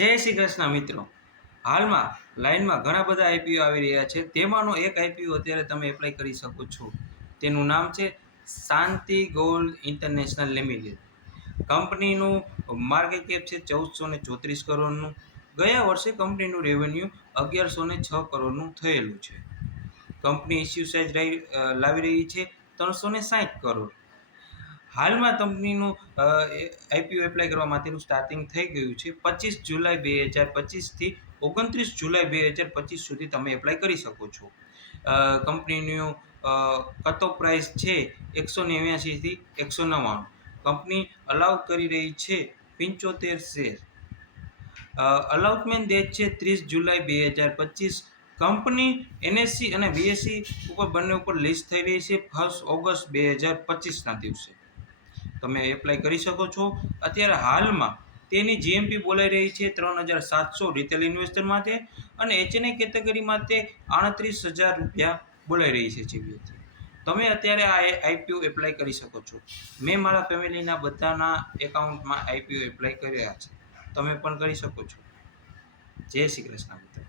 જય શ્રી કૃષ્ણ મિત્રો. હાલમાં લાઇનમાં ઘણા બધા આઈપીઓ આવી રહ્યા છે. તેમાંનો એક આઈપીઓ અત્યારે તમે એપ્લાય કરી શકો છો. તેનું નામ છે શાંતિ ગોલ્ડ ઇન્ટરનેશનલ લિમિટેડ. કંપનીનું માર્કેટ કેપ છે 1434 કરોડનું. ગયા વર્ષે કંપનીનું રેવન્યુ 1106 કરોડનું થયેલું છે. કંપની ઇસ્યુ સાઇઝ લાવી રહી છે 360 કરોડ. હાલમાં કંપનીનું આઈપીઓ એપ્લાય કરવા માટેનું સ્ટાર્ટિંગ થઈ ગયું છે. 25 જુલાઈ 2025થી 29 જુલાઈ 2025 સુધી તમે એપ્લાય કરી શકો છો. કંપનીનું કટ ઓફ પ્રાઇસ છે 189થી 199. કંપની અલાઉ કરી રહી છે 75 શેર. અલાઉટમેન્ટ ડેટ છે 30 જુલાઈ 2025. કંપની એનએસસી અને બીએસસી ઉપર બંને ઉપર લિસ્ટ થઈ રહી છે 1 ઓગસ્ટ 2025ના દિવસે. તમે એપ્લાય કરી શકો છો. અત્યારે હાલમાં તેની જીએમપી બોલાઈ રહી છે 3700 રિટેલ ઇન્વેસ્ટર માટે અને એચએનઆઈ કેટેગરી માટે 38,000 રૂપિયા બોલાઈ રહી છે જીબીએથી. તમે અત્યારે આ આઈપીઓ એપ્લાય કરી શકો છો. મેં મારા ફેમિલીના બધાના એકાઉન્ટમાં આઈપીઓ એપ્લાય કર્યા છે. તમે પણ કરી શકો છો. જય શ્રી કૃષ્ણ મિત્રો.